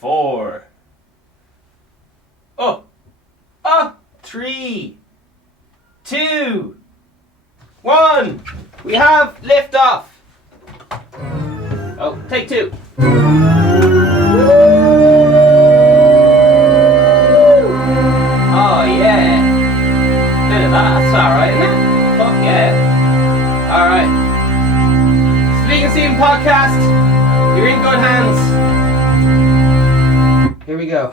4. 3, 2, 1. We have liftoff. Oh, take 2. Oh yeah. Bit of that's alright, isn't it? Fuck yeah. Alright. Speak and Steven podcast. You're in good hands. Here we go.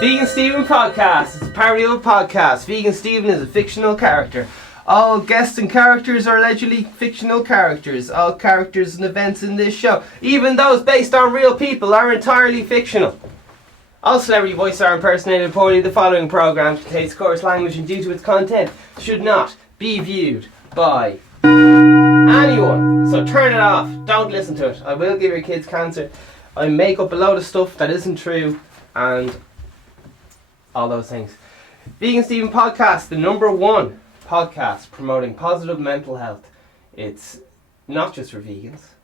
Vegan Steven podcast. It's a parody of a podcast. Vegan Steven is a fictional character. All guests and characters are allegedly fictional characters. All characters and events in this show, even those based on real people, are entirely fictional. All celebrity voices are impersonated poorly. The following program contains coarse language and due to its content should not be viewed by anyone. So turn it off. Don't listen to it. I will give your kids cancer. I make up a load of stuff that isn't true and all those things. Vegan Steven podcast, the #1 podcast promoting positive mental health. It's not just for vegans.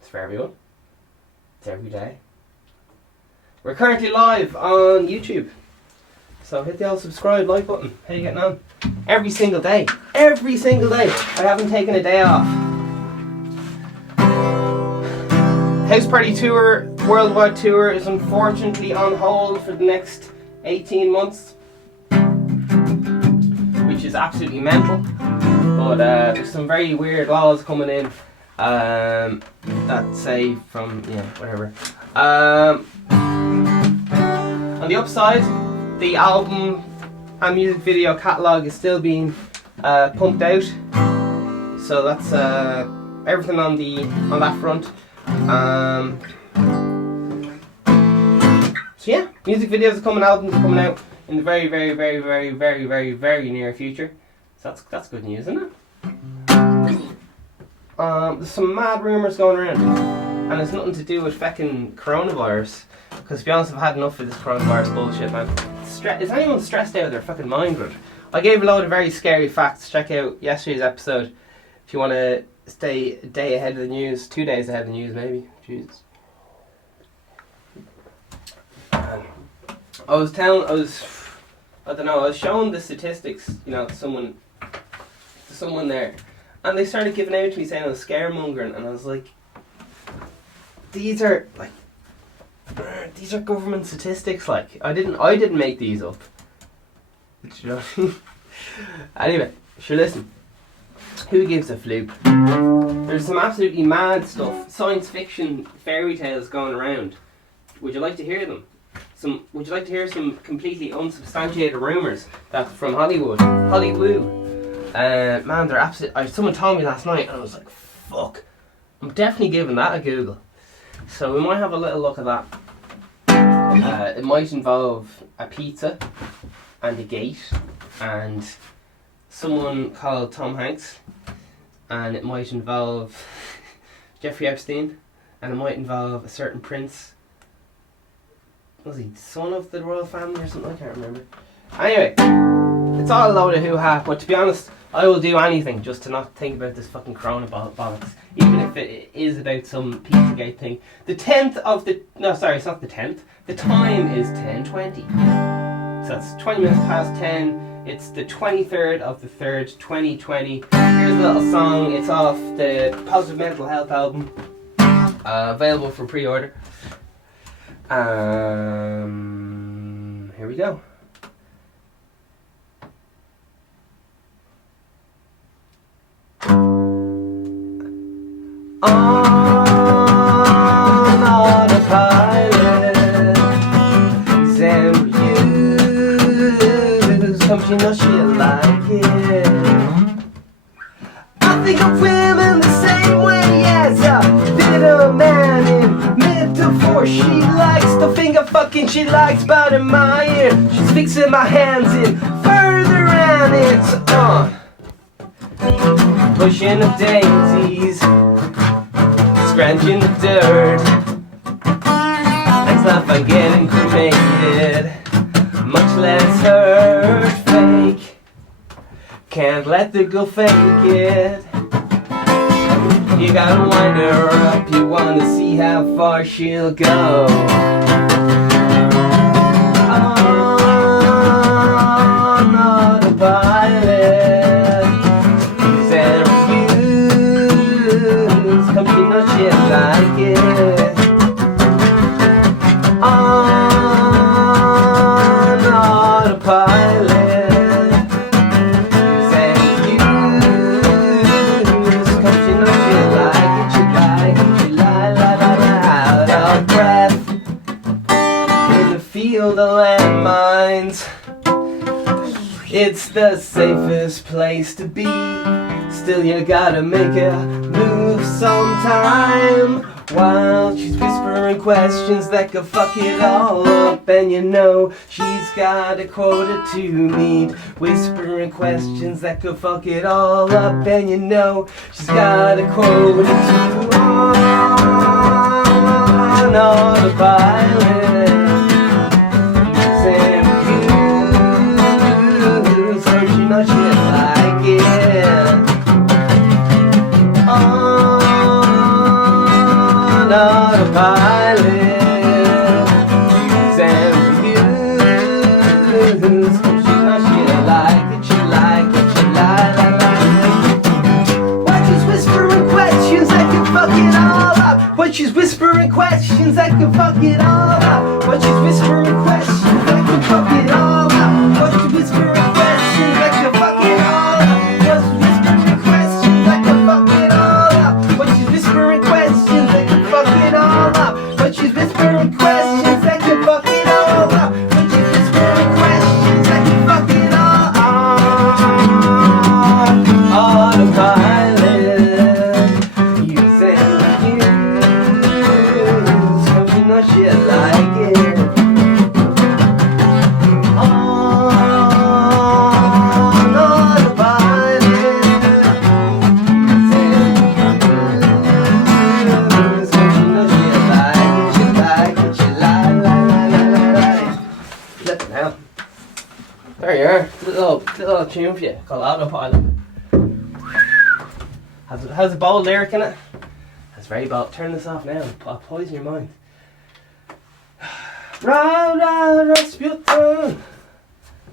It's for everyone. It's every day. We're currently live on YouTube. So hit the old subscribe, like button. How you getting on? Every single day. Every single day. I haven't taken a day off. House Party Tour, worldwide tour, is unfortunately on hold for the next 18 months. Which is absolutely mental. But there's some very weird laws coming in that say from, whatever. On the upside, the album and music video catalogue is still being pumped out. So that's everything on that front. So yeah, music videos are coming, albums are coming out in the very, very, very, very, very, very, very near future. So that's good news, isn't it? There's some mad rumours going around, and it's nothing to do with fucking coronavirus. Because to be honest, I've had enough of this coronavirus bullshit, man. Is anyone stressed out of their fucking mind with it? I gave a load of very scary facts. Check out yesterday's episode if you want to stay a day ahead of the news, 2 days ahead of the news, maybe. Jesus. I was showing the statistics, to someone there, and they started giving out to me saying I was scaremongering, and I was like, these are government statistics. Like, I didn't make these up. You know? Anyway, sure, listen. Who gives a floop? There's some absolutely mad stuff, science fiction fairy tales going around. Would you like to hear them? Would you like to hear some completely unsubstantiated rumours that from Hollywood? Man, they're absolute. Someone told me last night, and I was like, "Fuck!" I'm definitely giving that a Google. So we might have a little look at that. It might involve a pizza and a gate and someone called Tom Hanks, and it might involve Jeffrey Epstein, and it might involve a certain prince. Was he son of the royal family or something? I can't remember. Anyway, it's all a load of hoo-ha, but to be honest, I will do anything just to not think about this fucking corona bollocks, even if it is about some Pizzagate thing. It's not the 10th. The time is 10:20. So that's 20 minutes past 10. It's the 23rd of the 3rd, 2020. Here's a little song. It's off the Positive Mental Health album. Available for pre-order. Here we go. On autopilot, exam reviews, hope she knows she'll like it. I think of women the same way as a bitter man in metaphor. She likes the finger fucking, she likes biting my ear. She's fixing my hands in further and it's pushing the daisies, scratching the dirt. Next life I'm getting cremated, much less hurt. Fake, can't let the girl fake it. You gotta wind her up, you wanna see how far she'll go. I'm not a pilot. Use and reviews. Come to know shit like it. I'm not a pilot. Use and reviews. Come to know shit like it. You like it. You lie, lie, lie, lie. Out of breath. In the field of landmines. It's the safest place to be. Still you gotta make a move sometime. While she's whispering questions that could fuck it all up. And you know she's got a quota to meet. Whispering questions that could fuck it all up. And you know she's got a quota to on autopilot. Shit like it. On autopilot. Use and reviews. She like it, she like it, she like it. Why she's whispering questions that can fuck it all up. Why she's whispering questions that can fuck it all up. Why she's whispering questions that can fuck it all up. Why she's whispering questions that can fuck it all up. Why she's whispering questions that can fuck it all up. Why she's whispering questions that can fuck it all up. Why she's whispering questions that can fuck it all up. Why she's whispering questions that can fuck it all up. Autopilot. Use and reviews. Come to know shit like it. There you are, little tune for you called Autopilot. Has a bold lyric in it. That's very bold. Turn this off now. I'll poison your mind. Rasputin.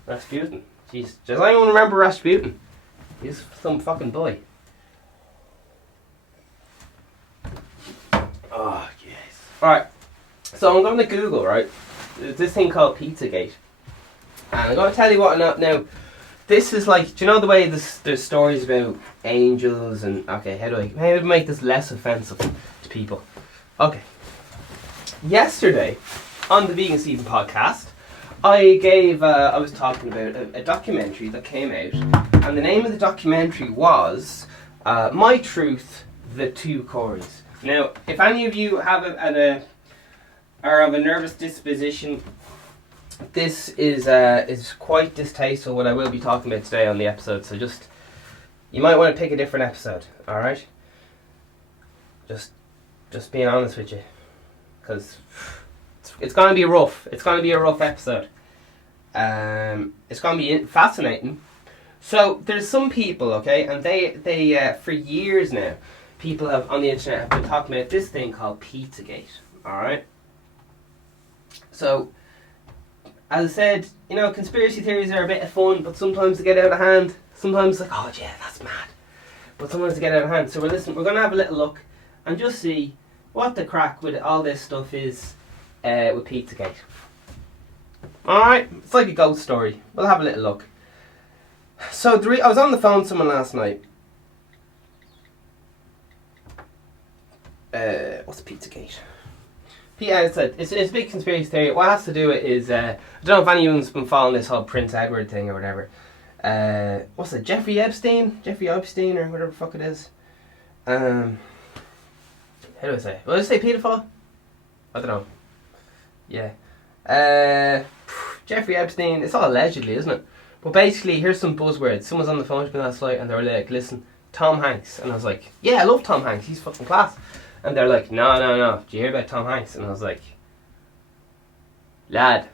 Rasputin. Jeez, does anyone remember Rasputin? He's some fucking boy. Oh, yes. Alright, so I'm going to Google, right? There's this thing called Pizzagate. And I'm going to tell you what now. This is like, do you know the way there's stories about angels and, okay, how do I make this less offensive to people? Okay. Yesterday, on the Vegan Stephen podcast, I was talking about a documentary that came out, and the name of the documentary was My Truth, The Two Corys. Now, if any of you have are of a nervous disposition, this is quite distasteful what I will be talking about today on the episode, so you might want to pick a different episode, alright? Just being honest with you, because it's going to be rough. It's going to be a rough episode. It's going to be fascinating. So there's some people, okay, and they for years now, people have on the internet have been talking about this thing called Pizzagate, alright? So, as I said, you know, conspiracy theories are a bit of fun, but sometimes they get out of hand. Sometimes like, oh yeah, that's mad. But sometimes they get out of hand. So we're going to have a little look and just see what the crack with all this stuff is with Pizzagate. Alright, it's like a ghost story. We'll have a little look. So I was on the phone with someone last night. What's Pizzagate? It's a big conspiracy theory. What it has to do with is, I don't know if anyone's been following this whole Prince Edward thing or whatever. What's it, Jeffrey Epstein or whatever the fuck it is. How do I say it? Will I say paedophile? I don't know. Yeah. Jeffrey Epstein, it's all allegedly, isn't it? But basically, here's some buzzwords. Someone's on the phone to me last night and they were like, listen, Tom Hanks. And I was like, yeah, I love Tom Hanks, he's fucking class. And they're like, no, do you hear about Tom Hanks? And I was like, lad,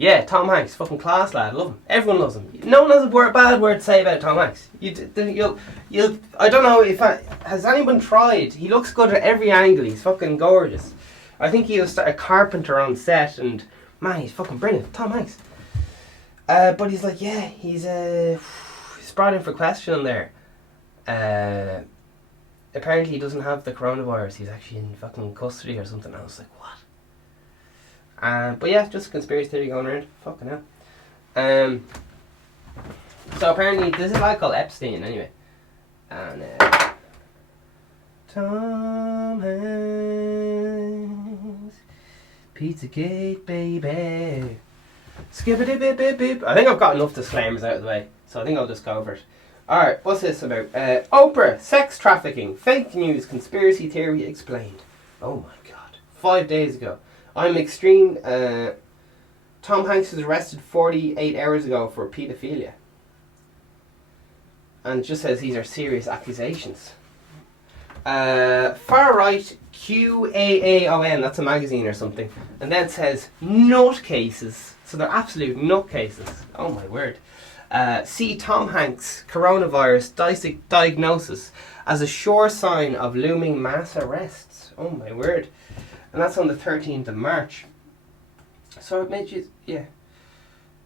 Yeah, Tom Hanks, fucking class lad, love him. Everyone loves him. No one has a bad word to say about Tom Hanks. I don't know if has anyone tried. He looks good at every angle. He's fucking gorgeous. I think he was a carpenter on set, and man, he's fucking brilliant. Tom Hanks. But he's like, yeah, he's brought in for question there. Apparently he doesn't have the coronavirus. He's actually in fucking custody or something. I was like, what? But yeah, just a conspiracy theory going around. Fucking hell. So apparently there's a lad called Epstein anyway. And Tom Hanks, Pizzagate, baby. Skip-a-dip-bip-bip-bip. I think I've got enough disclaimers out of the way, so I think I'll just go over it. Alright, what's this about? Oprah, sex trafficking, fake news, conspiracy theory explained. Oh my god. 5 days ago. I'm extreme. Tom Hanks was arrested 48 hours ago for paedophilia. And it just says these are serious accusations. Far right QAAON, that's a magazine or something. And then it says nutcases. So they're absolute nutcases. Oh my word. See Tom Hanks coronavirus diagnosis as a sure sign of looming mass arrests. Oh my word. And that's on the 13th of March. So it made you, yeah.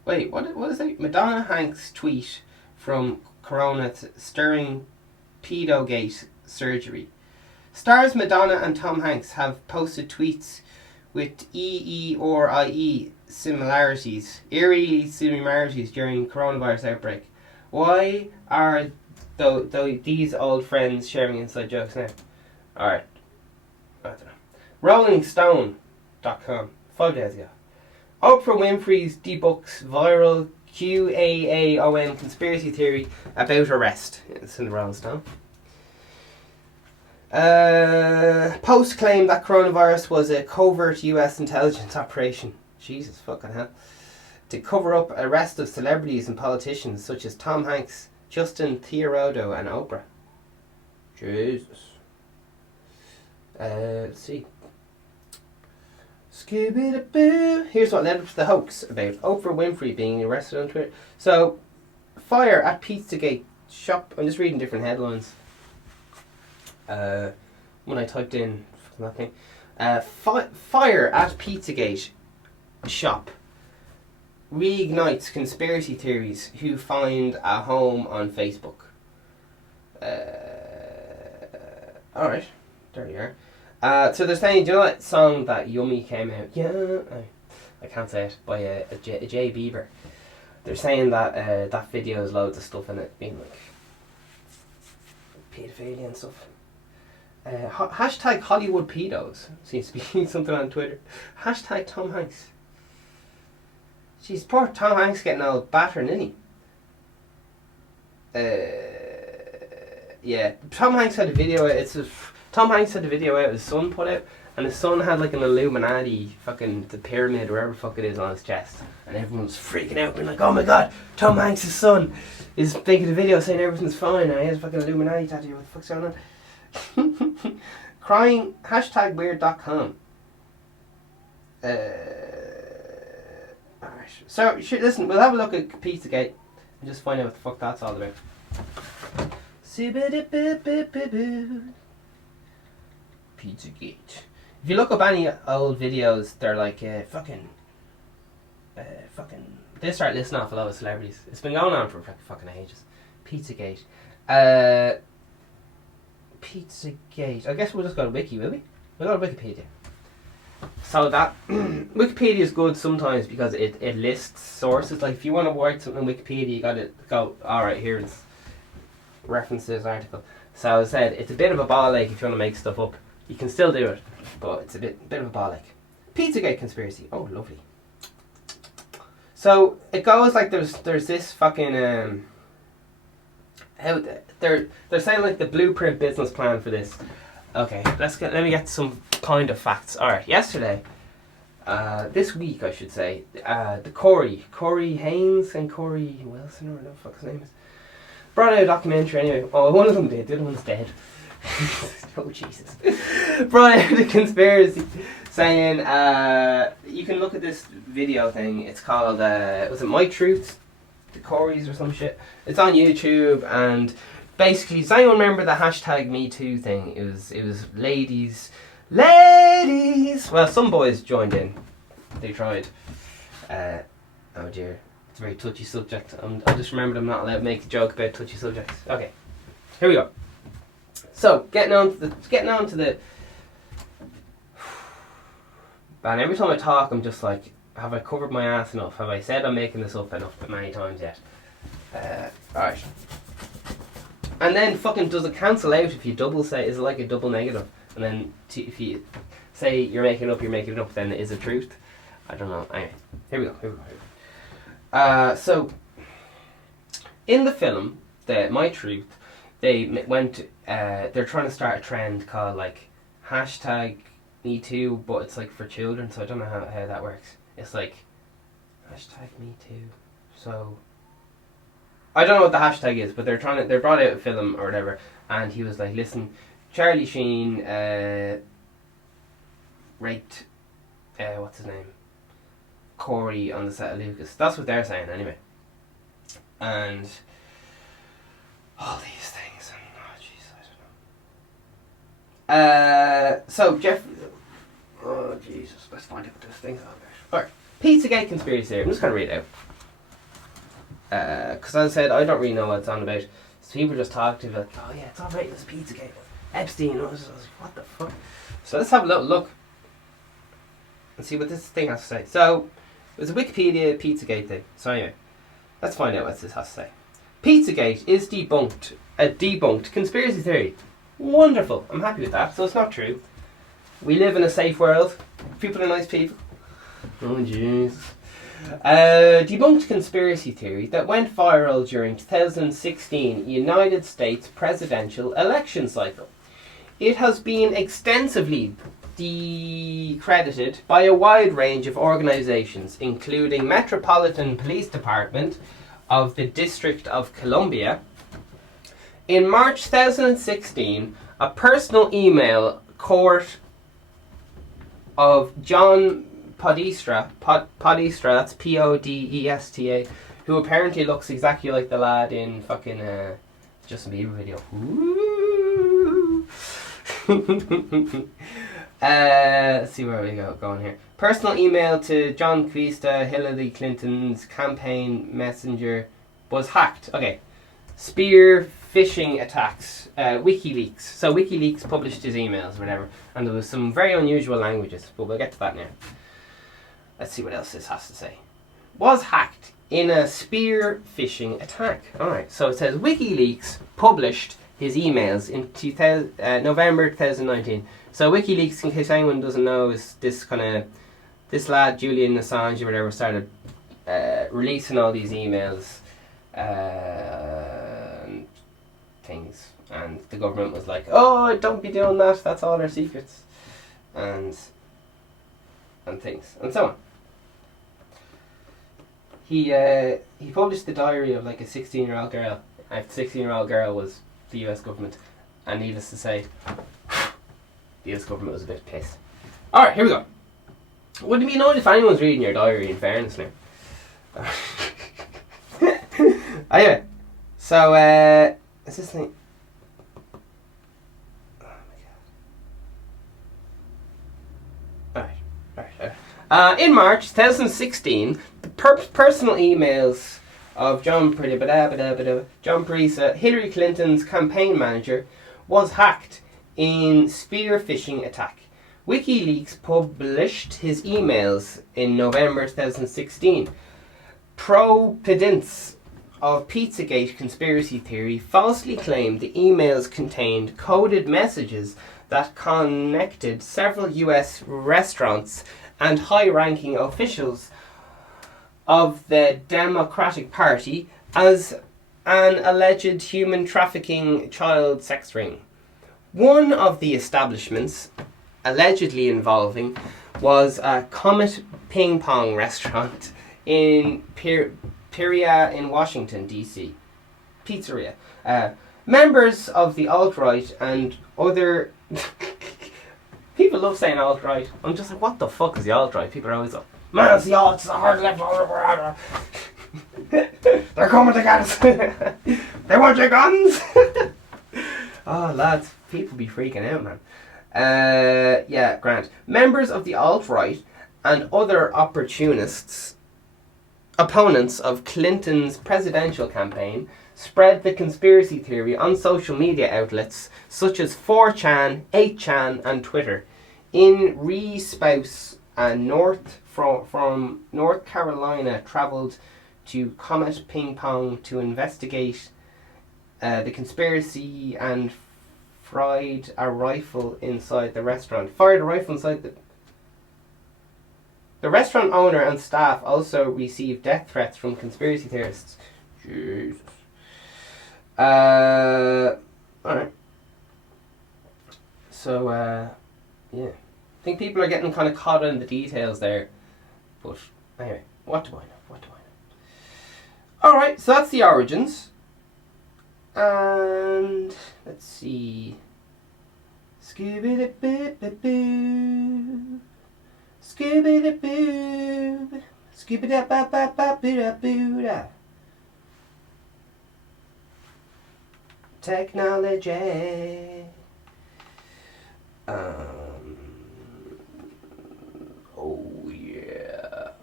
Wait, what is it? Madonna Hanks tweet from Corona stirring Pizzagate surgery. Stars Madonna and Tom Hanks have posted tweets with eerie similarities during coronavirus outbreak. Why are these old friends sharing inside jokes now? Alright. I don't know. RollingStone.com, 5 days ago. Oprah Winfrey's debunks viral QAAON conspiracy theory about arrest. It's in the Rolling Stone. Post claimed that coronavirus was a covert US intelligence operation. Jesus fucking hell. To cover up arrest of celebrities and politicians such as Tom Hanks, Justin Therodo and Oprah. Jesus. Let's see. Scooby-Doo. Here's what led up to the hoax about Oprah Winfrey being arrested on Twitter. So, fire at Pizzagate shop. I'm just reading different headlines. When I typed in nothing. Fire at Pizzagate shop reignites conspiracy theories who find a home on Facebook. Alright, there you are. So they're saying, do you know that song that Yummy came out? Yeah, I can't say it, by a J Bieber. They're saying that that video has loads of stuff in it, being like paedophilia and stuff. Hashtag Hollywood pedos seems to be something on Twitter. Hashtag Tom Hanks. Jeez, poor Tom Hanks getting all battered, isn't he? Yeah, Tom Hanks had a video. Tom Hanks had a video out his son put out, and his son had like an Illuminati fucking the pyramid, wherever the fuck it is, on his chest, and everyone was freaking out, being like, "Oh my god, Tom Hanks' son is making a video saying everything's fine, and he has a fucking Illuminati tattoo. What the fuck's going on?" Crying hashtag weird.com. Alright. So listen, we'll have a look at Pizzagate and just find out what the fuck that's all about. Pizzagate. If you look up any old videos, they're like fucking. They start listing off a lot of celebrities. It's been going on for fucking ages. Pizzagate. Pizzagate. I guess we'll just go to Wiki, will we? We'll go to Wikipedia. So that Wikipedia is good sometimes because it lists sources. Like if you want to write something in Wikipedia, you gotta go, alright, here's reference this article. So as I said, it's a bit of a ball ache if you want to make stuff up. You can still do it, but it's a bit of a ball ache. Pizzagate conspiracy. Oh, lovely. So it goes like there's this fucking they're saying like the blueprint business plan for this. Okay, let me get some kind of facts. Alright, yesterday, this week I should say, the Corey Haynes and Corey Wilson, or whatever the fuck his name is, brought out a documentary anyway. Oh, one of them did, the other one's dead. Oh Jesus. Brought out a conspiracy. saying you can look at this video thing. It's called was it My Truth, the Corys or some shit. It's on YouTube, and basically, does anyone remember the hashtag Me Too thing? It was ladies. Well, some boys joined in. They tried. Oh dear, it's a very touchy subject. I just remembered I'm not allowed to make a joke about touchy subjects. Okay, here we go. So getting on to the. Man, every time I talk, I'm just like, have I covered my ass enough? Have I said I'm making this up enough many times yet? Alright. And then fucking does it cancel out if you double say, is it like a double negative? And then if you say you're making it up, then is it truth? I don't know. Anyway, here we go. So, in the film, My Truth, they went, they're trying to start a trend called like hashtag Me Too, but it's like for children, so I don't know how that works. It's like hashtag Me Too. So I don't know what the hashtag is, but they brought out a film or whatever, and he was like, listen, Charlie Sheen raped what's his name? Corey on the set of Lucas. That's what they're saying anyway. And all these things, and oh jeez, I don't know. So Jeff, oh Jesus, let's find out what this thing's all about. Alright, Pizzagate conspiracy theory. I'm just gonna read it out. Because as I said, I don't really know what it's on about. So people just talk to me like, oh yeah, it's alright, it's Pizzagate. Epstein, I was like, what the fuck? So let's have a little look and see what this thing has to say. So, it was a Wikipedia Pizzagate thing. So anyway, let's find out what this has to say. Pizzagate is debunked. A debunked conspiracy theory. Wonderful. I'm happy with that. So it's not true. We live in a safe world. People are nice people. Oh jeez. Debunked conspiracy theory that went viral during 2016 United States presidential election cycle. It has been extensively discredited by a wide range of organizations, including Metropolitan Police Department of the District of Columbia. In March 2016, a personal email court of John Podesta, that's Podesta, who apparently looks exactly like the lad in fucking Justin Bieber video. Let's see where we going here. Personal email to John Podesta, Hillary Clinton's campaign messenger, was hacked. Okay. Spear phishing attacks. WikiLeaks. So WikiLeaks published his emails or whatever, and there was some very unusual languages, but we'll get to that now. Let's see what else this has to say. Was hacked in a spear phishing attack. Alright, so it says WikiLeaks published his emails in November 2019. So WikiLeaks, in case anyone doesn't know, is this lad Julian Assange or whatever started releasing all these emails and things, and the government was like, oh, don't be doing that, that's all our secrets, and things, and so on. He published the diary of like a 16-year-old girl. And the 16-year-old girl was the US government, and needless to say, the US government was a bit pissed. Alright, here we go. Wouldn't be annoyed if anyone's reading your diary, in fairness now. Anyway, so is this thing? Oh my god! Alright. In March 2016, the personal emails of John Podesta, Hillary Clinton's campaign manager, was hacked in spear phishing attack. WikiLeaks published his emails in November 2016. Proponents of Pizzagate conspiracy theory falsely claimed the emails contained coded messages that connected several US restaurants and high-ranking officials of the Democratic Party as an alleged human trafficking child sex ring. One of the establishments allegedly involving was a Comet Ping Pong restaurant in Pizzeria in Washington, D.C. Pizzeria. Members of the alt-right and other... People people love saying alt-right. I'm just like, what the fuck is the alt-right? People are always like, man, it's the alt, it's the hard left. They're coming to get us. They want your guns. Oh, lads, people be freaking out, man. Yeah, Grant. Members of the alt-right and other opportunists, opponents of Clinton's presidential campaign, spread the conspiracy theory on social media outlets such as 4chan, 8chan and Twitter. In Spouse, from North Carolina, travelled to Comet Ping Pong to investigate the conspiracy and fired a rifle inside the restaurant. The restaurant owner and staff also received death threats from conspiracy theorists. Jesus. Alright. So, yeah. I think people are getting kind of caught in the details there. But, anyway, what do I know? Alright, so that's the origins. And, let's see. Scooby-da-boo-ba-boo. Scooby-da-boo. Scooby-da-ba-ba-ba-boo-da-boo-da. Technology.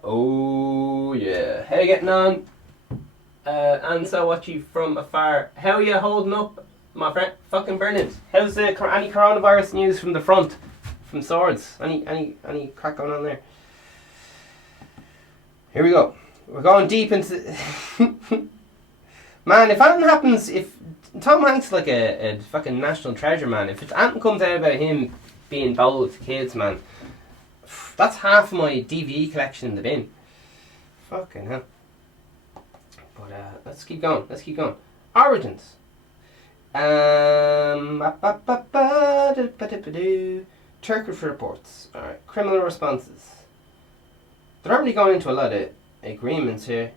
Oh yeah. How you getting on? And so watch you from afar. How are you holding up, my friend? Fucking brilliant. How's any coronavirus news from the front? From Swords? Any crack going on there? Here we go. We're going deep into. Man, if anything happens, if Tom Hanks is like a fucking national treasure, man. If anything comes out about him being bold with kids, man, that's half my DVD collection in the bin. Fucking hell. But let's keep going. Origins. Turkish reports. Alright. Criminal responses. They're not really going into a lot of agreements here.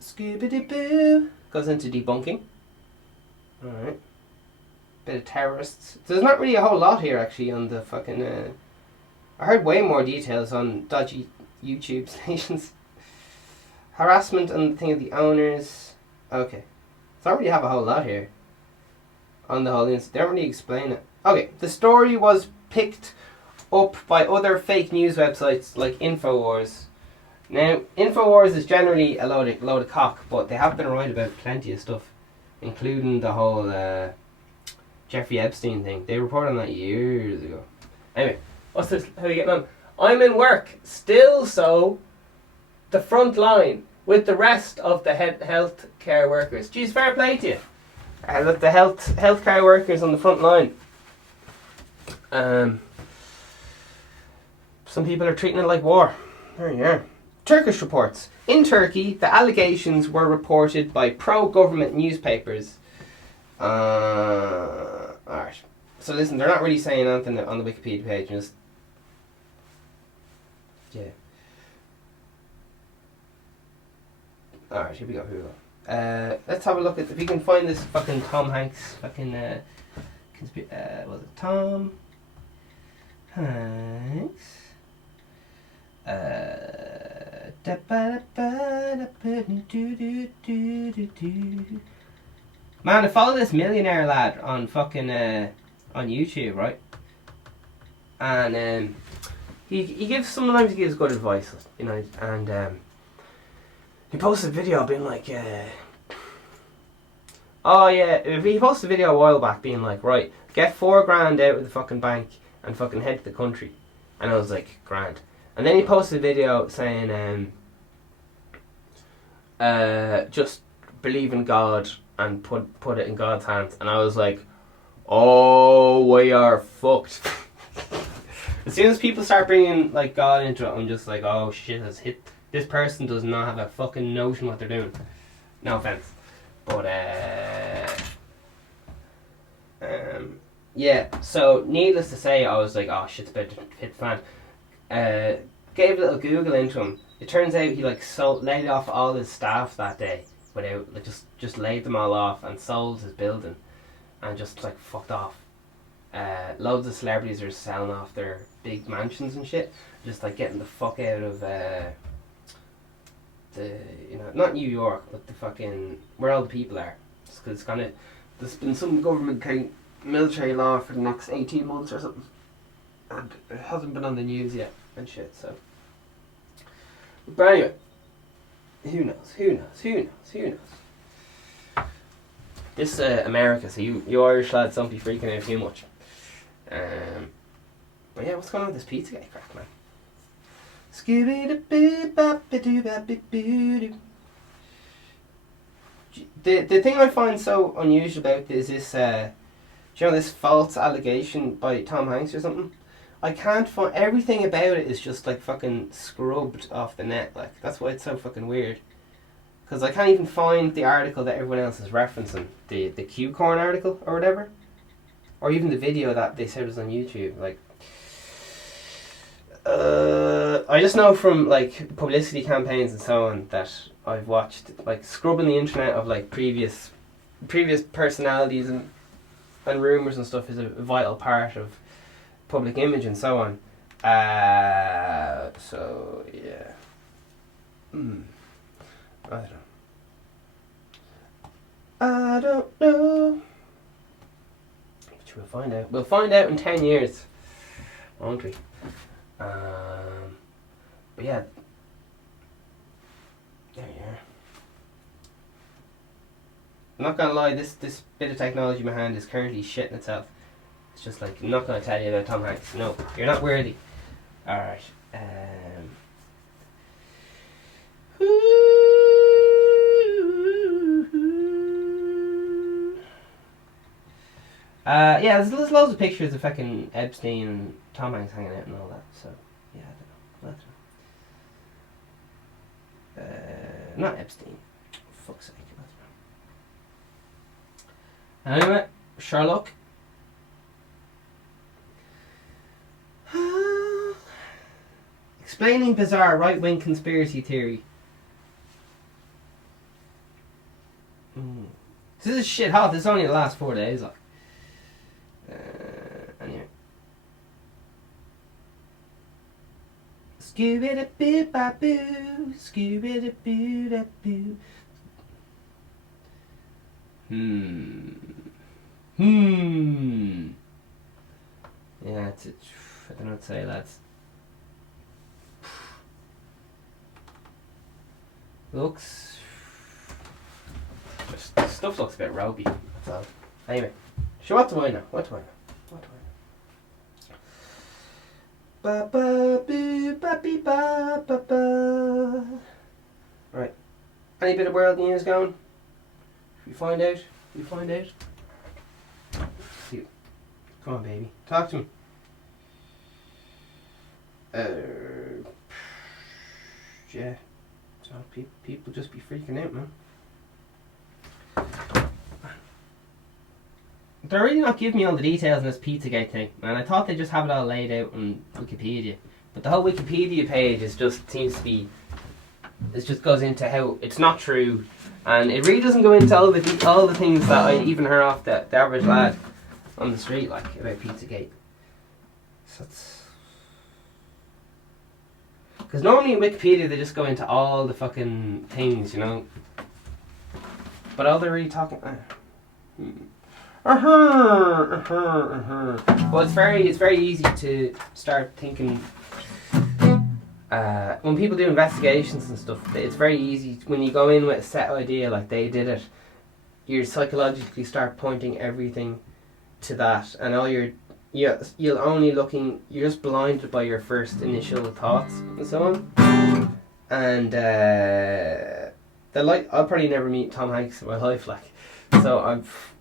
Scooby-Doo goes into debunking. Alright. Bit of terrorists. There's not really a whole lot here actually on the fucking I heard way more details on dodgy YouTube stations. Harassment and the thing of the owners. Okay. So I don't really have a whole lot here on the whole incident. They don't really explain it. Okay. The story was picked up by other fake news websites like InfoWars. Now, InfoWars is generally a load of cock, but they have been right about plenty of stuff, including the whole Jeffrey Epstein thing. They reported on that years ago. Anyway, what's this? How are you getting on? I'm in work, still so, the front line, with the rest of the health care workers. Geez, fair play to you. Look, the healthcare workers on the front line. Some people are treating it like war. There you are. Turkish reports. In Turkey, the allegations were reported by pro-government newspapers. Alright. So listen, they're not really saying anything on the Wikipedia page. Just yeah. Alright, here we go. Let's have a look at if we can find this fucking Tom Hanks fucking was it Tom Hanks? Man, I follow this millionaire lad on fucking on YouTube, right? And he sometimes gives good advice, you know, and he posted a video being like, oh yeah, he posted a video a while back being like, right, get $4,000 out of the fucking bank and fucking head to the country. And I was like, grand. And then he posted a video saying, just believe in God and put it in God's hands. And I was like, oh, we are fucked. As soon as people start bringing like God into it, I'm just like, oh shit, has hit. This person does not have a fucking notion what they're doing. No offense, but yeah. So needless to say, I was like, oh shit's about to hit the fan. Gave a little Google into him. It turns out he like laid off all his staff that day, without like just laid them all off and sold his building. and just like fucked off. Loads of celebrities are selling off their big mansions and shit, just like getting the fuck out of the not New York, but the fucking where all the people are. Because it's kind of there's been some government thing, military law for the next 18 months or something, and it hasn't been on the news yet and shit. So, but anyway, who knows? Who knows? Who knows? Who knows? This America, so you Irish lads don't be freaking out too much. But yeah, what's going on with this Pizzagate crack, man? The thing I find so unusual about this is this false allegation by Tom Hanks or something. I can't find everything about it is just like fucking scrubbed off the net. Like that's why it's so fucking weird. Because I can't even find the article that everyone else is referencing, the Q-Corn article or whatever, or even the video that they said was on YouTube. Like, I just know from like publicity campaigns and so on that I've watched, like scrubbing the internet of like previous personalities and rumors and stuff is a vital part of public image and so on. So yeah. I don't know. But we'll find out. We'll find out in 10 years, won't we? But yeah. There you are. I'm not gonna lie, this bit of technology in my hand is currently shitting itself. It's just like, I'm not gonna tell you about Tom Hanks. No, you're not worthy. Alright. Yeah, there's loads of pictures of fucking Epstein and Tom Hanks hanging out and all that, so yeah, I don't know. Not Epstein. For fuck's sake. Anyway, Sherlock. Explaining bizarre right-wing conspiracy theory. This is shit hot. This is only the last 4 days, like. Anyway. Scooby-da-boo-ba-boo, Scooby-da-boo-da-boo. Yeah, I don't know what to say, lads. Looks... Stuff looks a bit ropey, that's all. Anyway, so what do I know? What do I know? Right. Any bit of world news going? We find out. See. Come on, baby. Talk to me. Yeah. So people just be freaking out, man. They're really not giving me all the details in this Pizzagate thing, man. I thought they'd just have it all laid out on Wikipedia. But the whole Wikipedia page seems to be... It just goes into how it's not true. And it really doesn't go into all the things that I even heard off the average lad on the street, like, about Pizzagate. So it's... Because normally in Wikipedia they just go into all the fucking things, you know. But all they're really talking... Well, it's very easy to start thinking. When people do investigations and stuff, it's very easy when you go in with a set idea like they did it. You psychologically start pointing everything to that, and all you're just blinded by your first initial thoughts and so on. And I'll probably never meet Tom Hanks in my life, like, so I've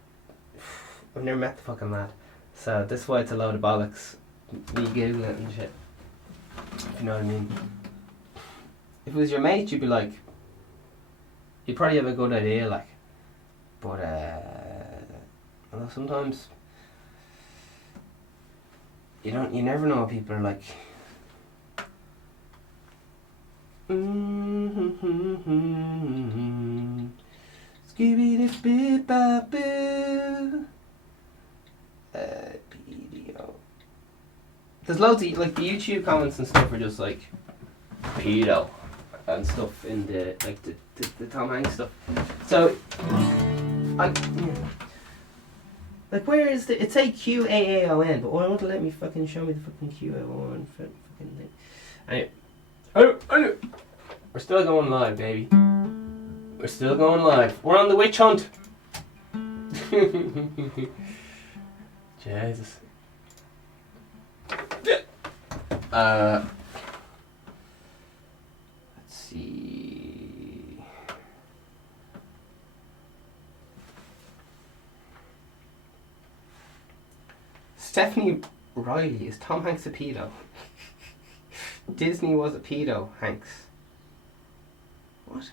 never met the fucking lad. So this is why it's a load of bollocks, me googling it and shit. If you know what I mean. If it was your mate, you'd probably have a good idea, like. But well, sometimes you never know what people are like. Scooby-Doo-Boo-Ba-Boo. there's loads of like the YouTube comments and stuff are just like pedo and stuff in the like the Tom Hanks stuff. So like where is the it say QAAON, but why won't it let me fucking show me the fucking QAAON fucking thing? Anyway, we're still going live, baby. We're still going live. We're on the witch hunt. Jesus. Let's see. Stephanie Riley, is Tom Hanks a pedo? Disney was a pedo, Hanks. What?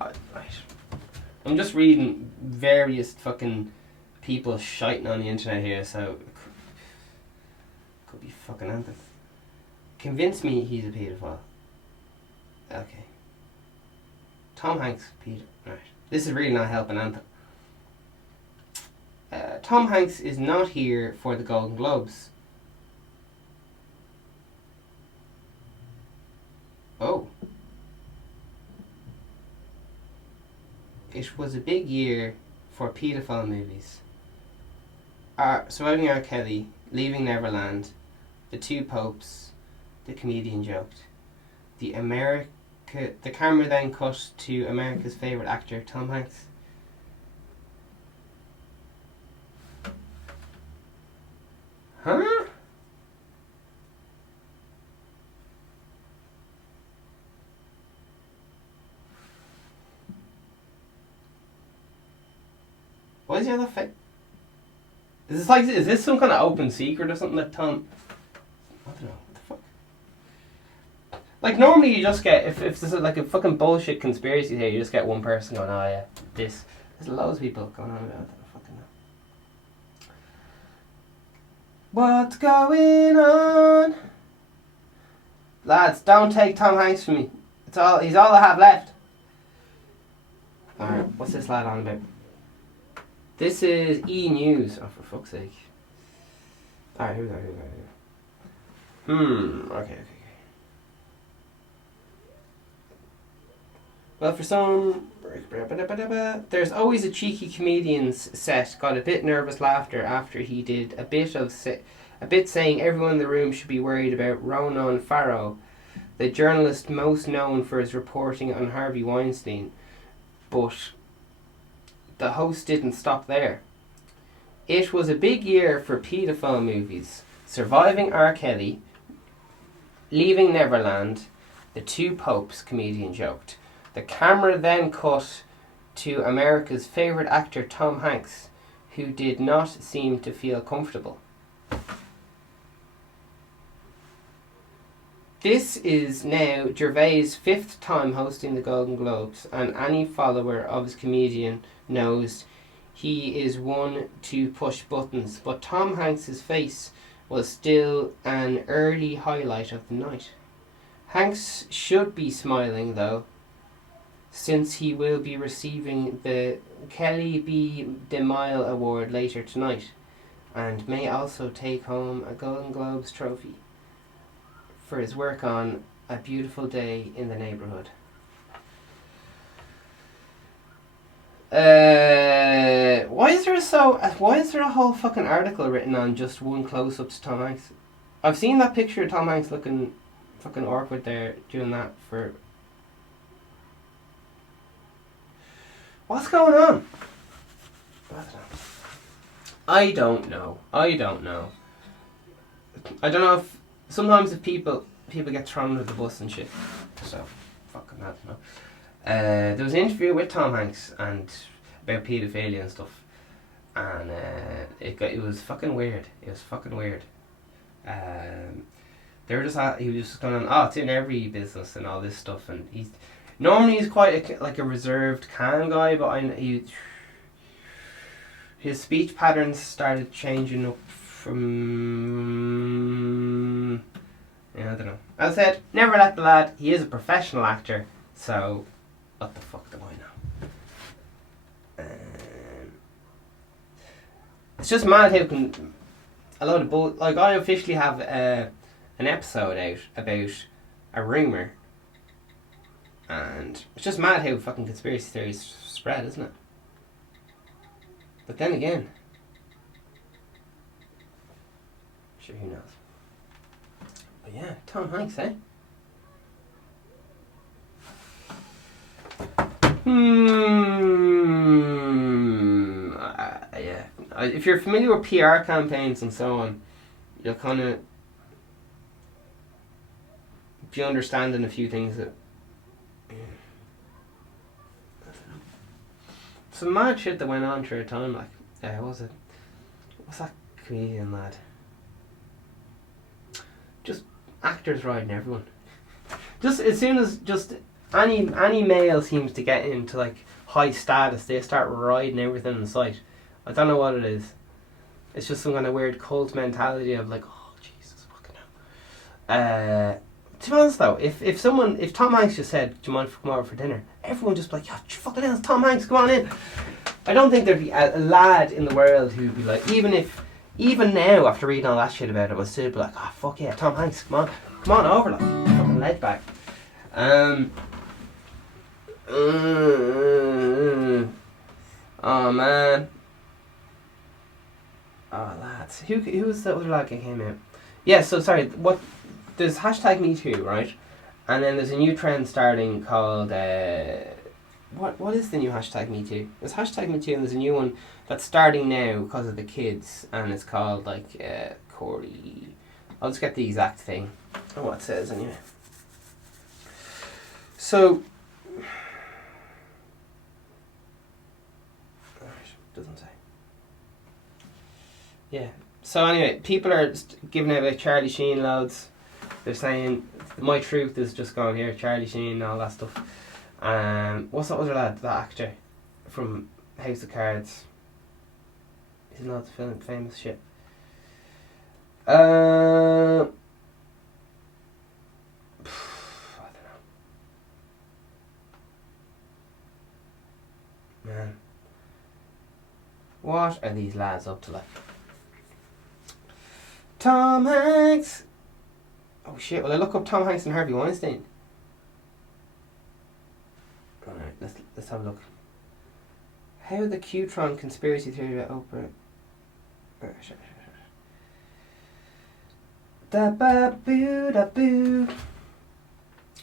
Right. I'm just reading various fucking people shiting on the internet here, so it could be fucking anything. Convince me he's a paedophile. Okay. Tom Hanks, pedo. Right. This is really not helping anything. Tom Hanks is not here for the Golden Globes. Oh. It was a big year for paedophile movies. Surviving R. Kelly, Leaving Neverland, The Two Popes, The Comedian Joked. The camera then cut to America's favourite actor, Tom Hanks. Huh? Why is he on the face? Is this some kind of open secret or something that Tom? I don't know. What the fuck? Like normally you just get if this is like a fucking bullshit conspiracy here, you just get one person going, oh yeah, this. There's loads of people going on about it. I don't fucking know. What's going on? Lads, don't take Tom Hanks from me. He's all I have left. Alright, what's this lad on about? This is E! News. Oh, for fuck's sake. Alright, here we go. Okay. Well, for some... There's always a cheeky comedian's set got a bit nervous laughter after he did a bit saying everyone in the room should be worried about Ronan Farrow, the journalist most known for his reporting on Harvey Weinstein. But the host didn't stop there. It was a big year for paedophile movies. Surviving R. Kelly, Leaving Neverland, The Two Popes, comedian joked. The camera then cut to America's favourite actor Tom Hanks, who did not seem to feel comfortable. This is now Gervais' 5th time hosting the Golden Globes, and any follower of his comedian knows he is one to push buttons, but Tom Hanks' face was still an early highlight of the night. Hanks should be smiling though, since he will be receiving the Kelly B. DeMille Award later tonight, and may also take home a Golden Globes trophy for his work on A Beautiful Day in the Neighborhood. Why is there a whole fucking article written on just one close-up to Tom Hanks? I've seen that picture of Tom Hanks looking fucking awkward there, doing that for... What's going on? I don't know. I don't know if sometimes if people get thrown under the bus and shit. So, fucking I don't know. There was an interview with Tom Hanks and about paedophilia and stuff, and it was fucking weird. It was fucking weird. They were he was just going on, it's in every business and all this stuff, and he's quite a reserved, calm guy, but his speech patterns started changing up from... I don't know. As I said, never let the lad. He is a professional actor, so what the fuck do I know? It's just mad how can a load of bull... Like, I officially have an episode out about a rumour, and it's just mad how fucking conspiracy theories spread, isn't it? But then again, sure, who knows? But yeah, Tom Hanks, eh? Yeah. If you're familiar with PR campaigns and so on, you'll kind of be understanding a few things that. Some mad shit that went on through a time, like, what's that comedian lad? Just actors riding everyone. Just as soon as just any male seems to get into like high status, they start riding everything in sight. I don't know what it is. It's just some kind of weird cult mentality of like, oh Jesus fucking hell. To be honest though, if Tom Hanks just said, do you mind if I come over for dinner? Everyone just be like, yeah, fucking hell, it's Tom Hanks, come on in. I don't think there'd be a lad in the world who'd be like, even now after reading all that shit about it, would still be like, oh fuck yeah, Tom Hanks, come on over, like, fucking leg back. Oh man. Oh lads, who was the other lad that came out? Yeah, so sorry, there's hashtag Me Too, right? And then there's a new trend starting called what is the new hashtag Me Too? There's hashtag Me Too and there's a new one that's starting now because of the kids, and it's called like Corey. I'll just get the exact thing and what it says anyway. So doesn't say. Yeah. So anyway, people are giving out about Charlie Sheen loads. They're saying my truth is just going here, Charlie Sheen and all that stuff. What's that other lad, that actor from House of Cards? He's not the famous shit. I don't know. Man. What are these lads up to like? Tom Hanks! Oh shit, will I look up Tom Hanks and Harvey Weinstein? Alright, let's have a look. How the Qtron conspiracy theory about Oprah. Da ba boo da boo.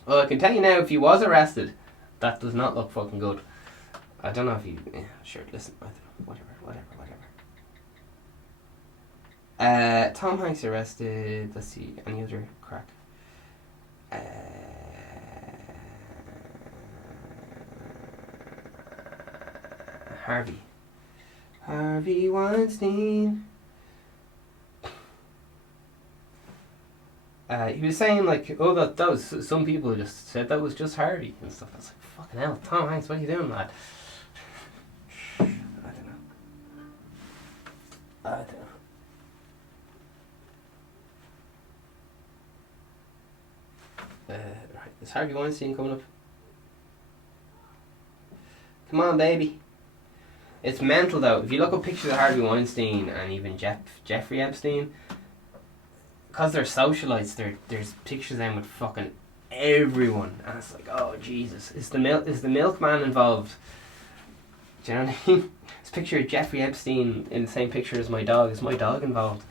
Well, I can tell you now, if he was arrested, that does not look fucking good. I don't know if he. Yeah, sure, listen, I don't know, whatever. Tom Hanks arrested. Let's see, any other crack? Harvey Weinstein. He was saying like, oh, that was some people just said that was just Harvey and stuff. I was like, fucking hell, Tom Hanks, what are you doing, lad? I don't know. Right, is Harvey Weinstein coming up? Come on, baby. It's mental though. If you look up pictures of Harvey Weinstein and even Jeffrey Epstein, because they're socialites, there's pictures of them with fucking everyone, and it's like, oh Jesus, is the milkman involved? Do you know what I mean? This picture of Jeffrey Epstein in the same picture as my dog. Is my dog involved?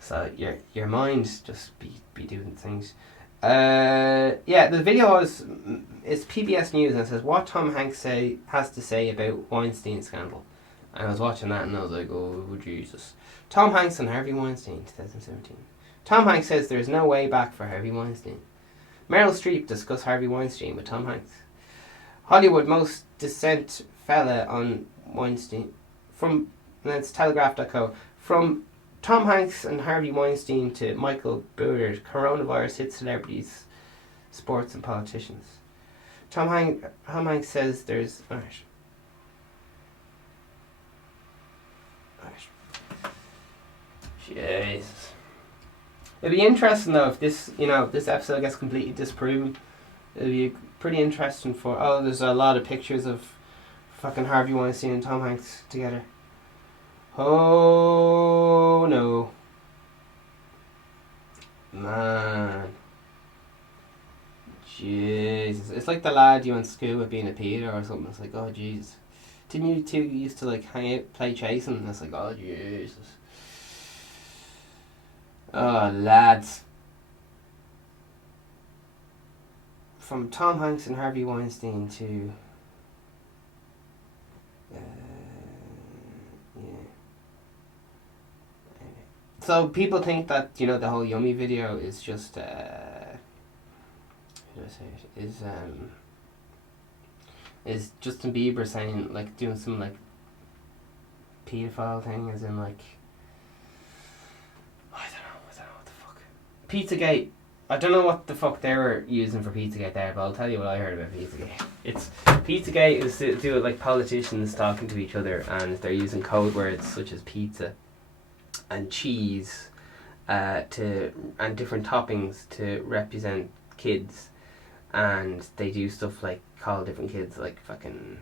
So your mind just be doing things. Yeah, the video it's PBS News and it says what Tom Hanks has to say about Weinstein scandal. And I was watching that and I was like, oh Jesus. Tom Hanks and Harvey Weinstein, 2017. Tom Hanks says there is no way back for Harvey Weinstein. Meryl Streep discuss Harvey Weinstein with Tom Hanks. Hollywood most dissent fella on Weinstein. And it's Telegraph.co. From Tom Hanks and Harvey Weinstein to Michael Burry, coronavirus hit celebrities, sports and politicians. Tom Hanks says there's... Alright. Jesus. It'll be interesting though if this episode gets completely disproven. It'll be pretty interesting there's a lot of pictures of fucking Harvey Weinstein and Tom Hanks together. Oh no. Man. It's like the lad you went to school with being a Peter or something. It's like, oh jeez. Didn't you two used to like hang out, play chasing? And it's like, oh Jesus. Oh lads. From Tom Hanks and Harvey Weinstein to so people think that, you know, the whole Yummy video is just how do I say it? Is Justin Bieber saying, like, doing some like paedophile thing, as in like, I don't know what the fuck. Pizzagate. I don't know what the fuck they were using for Pizzagate there, but I'll tell you what I heard about Pizzagate. Pizzagate is to do with like politicians talking to each other, and they're using code words such as pizza and cheese and different toppings to represent kids, and they do stuff like call different kids like fucking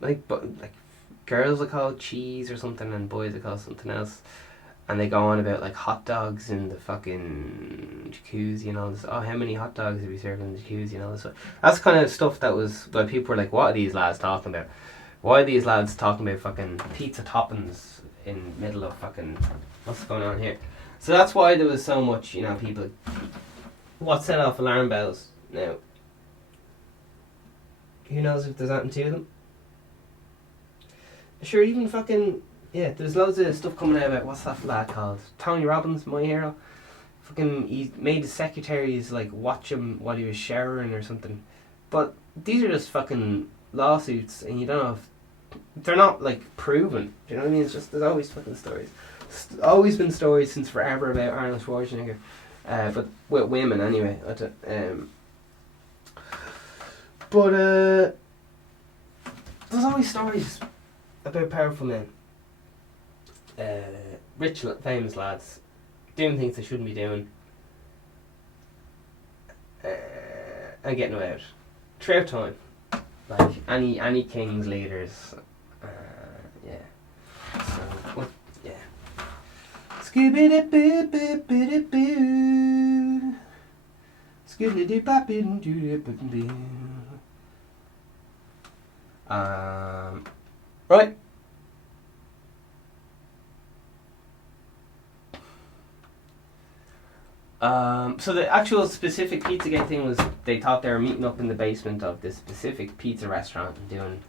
like girls are called cheese or something and boys are called something else, and they go on about like hot dogs in the fucking jacuzzi and all this. Oh, how many hot dogs have you served in the jacuzzi and all this? That's kind of stuff that was, like, people were like, what are these lads talking about? Why are these lads talking about fucking pizza toppings in the middle of fucking, what's going on here? So that's why there was so much, you know, people, what set off alarm bells now? Who knows if there's anything to them? Sure, even fucking, yeah, there's loads of stuff coming out about, what's that lad called? Tony Robbins, my hero. Fucking, he made his secretaries like watch him while he was showering or something. But these are just fucking lawsuits, and you don't know if they're not like proven. Do you know what I mean? It's just, there's always fucking stories. Always been stories since forever about Arnold Schwarzenegger, but with women anyway. But there's always stories about powerful men, rich, famous lads, doing things they shouldn't be doing, and getting away with it throughout time, like any kings, leaders, yeah. So what? Yeah. Scooby boo boo boo boo. Scooby doo bop doo doo boo. Right. So the actual specific Pizzagate thing was, they thought they were meeting up in the basement of this specific pizza restaurant and doing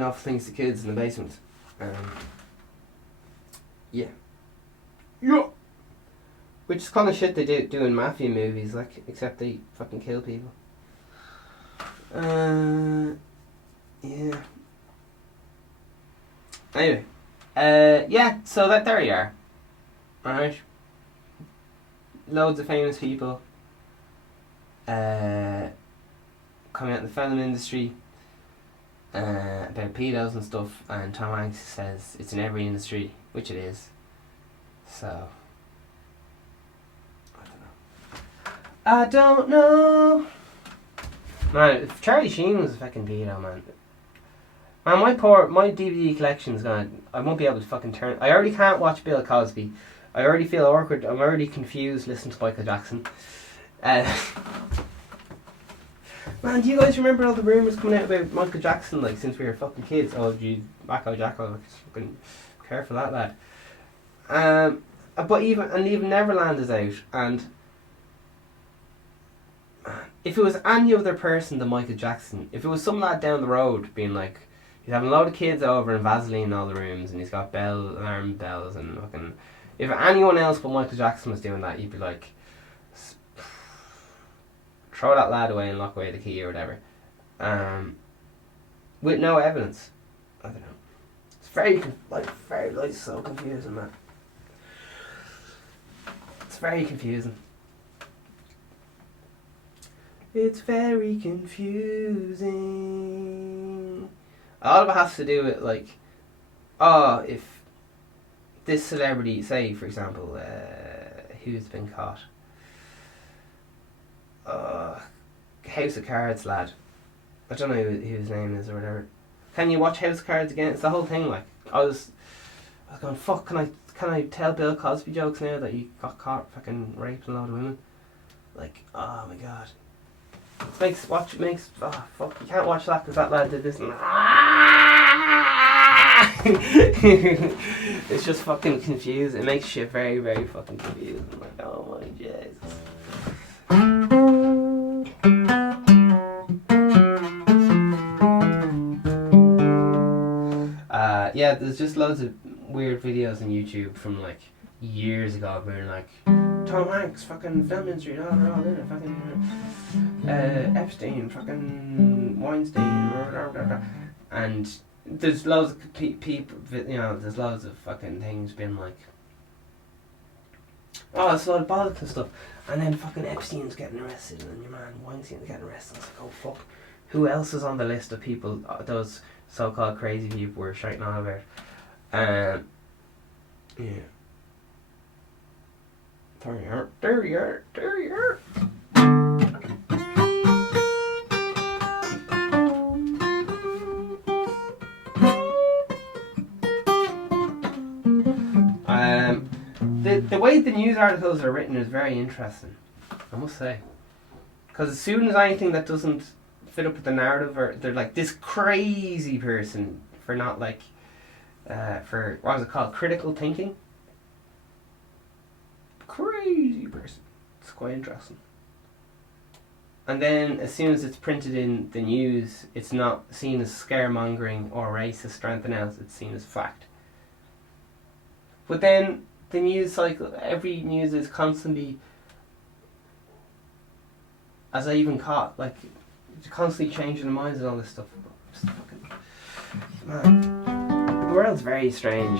awful things to kids in the basement. Yeah. Yeah. Which is kind of shit they do in mafia movies, like, except they fucking kill people. Yeah. Anyway, yeah. So there you are. Alright. Loads of famous people coming out in the film industry about pedos and stuff, and Tom Hanks says it's in every industry, which it is. So I don't know. Man, if Charlie Sheen was a fucking pedo, man. Man, my DVD collection's gonna, I won't be able to fucking turn. I already can't watch Bill Cosby. I already feel awkward. I'm already confused listening to Michael Jackson. Man, do you guys remember all the rumours coming out about Michael Jackson, like, since we were fucking kids? Oh, gee, Wacko Jacko, fucking careful that lad. But even Neverland is out, and if it was any other person than Michael Jackson, if it was some lad down the road being like, he's having a load of kids over and Vaseline in all the rooms and he's got alarm bells and fucking, if anyone else but Michael Jackson was doing that, you'd be like, throw that lad away and lock away the key or whatever. With no evidence. I don't know. It's very so confusing, man. It's very confusing. It's very confusing. A lot of it has to do with, like, if this celebrity, say for example, who's been caught? House of Cards lad. I don't know who his name is or whatever. Can you watch House of Cards again? It's the whole thing, like, I I was going, fuck, can I tell Bill Cosby jokes now that he got caught fucking raping a lot of women? Like, oh my god. Oh fuck, you can't watch that because that lad did this and it's just fucking confused. It makes shit very, very fucking confused. I'm like, oh my Jesus. Yeah, there's just loads of weird videos on YouTube from like years ago where like Tom Hanks, fucking film industry, they're all in it, fucking Epstein, fucking Weinstein, and there's loads of people, you know, there's loads of fucking things being like, oh, it's a lot of bollocks and stuff, and then fucking Epstein's getting arrested, and your man Weinstein's getting arrested. I was like, oh fuck, who else is on the list of people, those so-called crazy people we're shouting on about? Yeah. There you are. The way the news articles are written is very interesting, I must say. Because as soon as anything that doesn't fit up with the narrative, or they're like, this crazy person for not like, for, what was it called, critical thinking? Crazy person. It's quite interesting. And then as soon as it's printed in the news, it's not seen as scaremongering or racist or anything else, it's seen as fact. But then the news cycle, every news is constantly, as I even caught, like, constantly changing the minds and all this stuff. Just fucking, man, the world's very strange.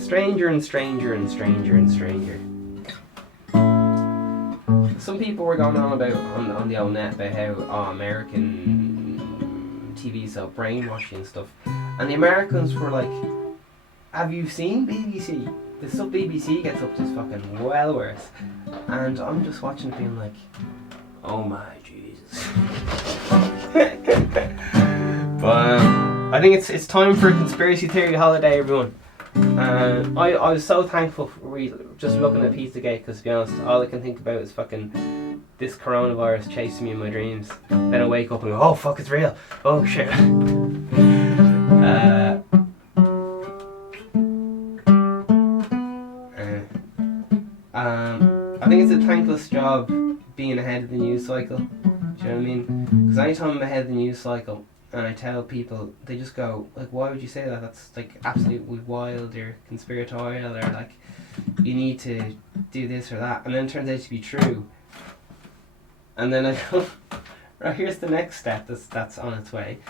Stranger and stranger and stranger and stranger. Some people were going on about on the old net about how American TV is so brainwashing and stuff, and the Americans were like, have you seen BBC? The stuff BBC gets up to is fucking well worse. And I'm just watching it being like, oh my Jesus. But I think it's time for a conspiracy theory holiday, everyone. I was so thankful for just looking at Pizzagate, because to be honest, all I can think about is fucking this coronavirus chasing me in my dreams. Then I wake up and go, oh fuck, it's real. Oh shit. I think it's a thankless job being ahead of the news cycle. Do you know what I mean? Because anytime I'm ahead of the news cycle and I tell people, they just go, like, why would you say that? That's like absolutely wild or conspiratorial, or like, you need to do this or that. And then it turns out to be true. And then I go, right, here's the next step that's on its way.